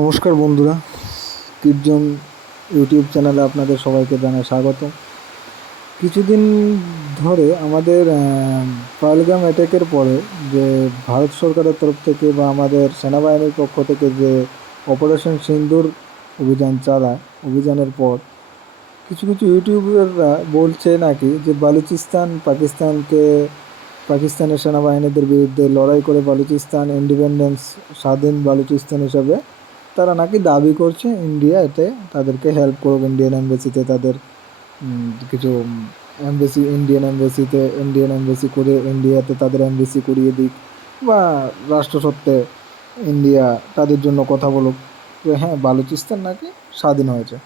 নমস্কার বন্ধুরা, কীর্জন ইউটিউব চ্যানেলে আপনাদের সবাইকে জানাই স্বাগত। কিছুদিন ধরে আমাদের পহেলগাম অ্যাটাকের পরে যে ভারত সরকারের তরফ থেকে বা আমাদের সেনাবাহিনীর পক্ষ থেকে যে অপারেশন সিন্দুর অভিযান চালায়, অভিযানের পর কিছু কিছু ইউটিউবাররা বলছে নাকি যে পাকিস্তানের সেনাবাহিনীদের বিরুদ্ধে লড়াই করে বালুচিস্তান ইন্ডিপেন্ডেন্স, স্বাধীন বালুচিস্তান হিসাবে তারা নাকি দাবি করছে ইন্ডিয়া এতে তাদেরকে হেল্প করুক। ইন্ডিয়ান এম্বাসিতে তাদের কিছু ইন্ডিয়ান এম্বাসি করে ইন্ডিয়াতে তাদের এম্বাসি করিয়ে দিক, বা রাষ্ট্রসত্ত্বে ইন্ডিয়া তাদের জন্য কথা বলুক যে হ্যাঁ, বালুচিস্তান নাকি স্বাধীন হয়েছে।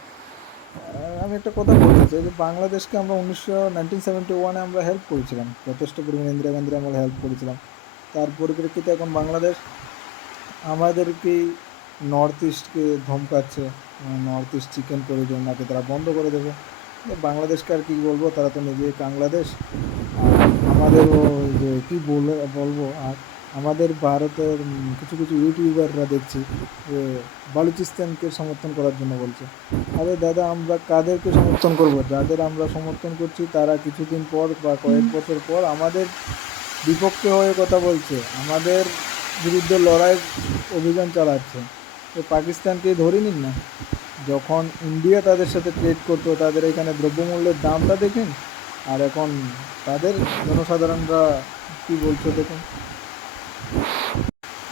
আমি একটা কথা বলতে চাই যে বাংলাদেশকে আমরা 1971-এ আমরা হেল্প করেছিলাম, যথেষ্ট পরিমাণে ইন্দিরা গান্ধীর আমলে হেল্প করেছিলাম। তার পরিপ্রেক্ষিতে এখন বাংলাদেশ আমাদেরকেই নর্থ ইস্টকে ধমকাচ্ছে, নর্থ ইস্ট চিকেন করিডোর নাকি তারা বন্ধ করে দেবে। বাংলাদেশকে আর কী বলবো, তারা তো নিজেই বাংলাদেশ। আর আমাদেরও যে কী বলবো আর আমাদের ভারতের কিছু কিছু ইউটিউবাররা দেখছি যে বালুচিস্তানকে সমর্থন করার জন্য বলছে। আরে দাদা, আমরা কাদেরকে সমর্থন করব? যাদের আমরা সমর্থন করছি তারা কিছুদিন পর বা কয়েক বছর পর আমাদের বিপক্ষে হয়ে কথা বলছে, আমাদের বিরুদ্ধে লড়াই অভিযান চালাচ্ছে। তো পাকিস্তানকে ধরে নিন না, যখন ইন্ডিয়া তাদের সাথে ট্রেড করতো, তাদের এখানে দ্রব্যমূল্যের দামটা দেখেন, আর এখন তাদের জনসাধারণরা কি বলছে দেখুন।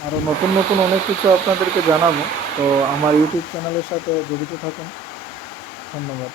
আরও নতুন নতুন অনেক কিছু আপনাদেরকে জানাবো, তো আমার ইউটিউব চ্যানেলের সাথে জড়িত থাকুন। ধন্যবাদ।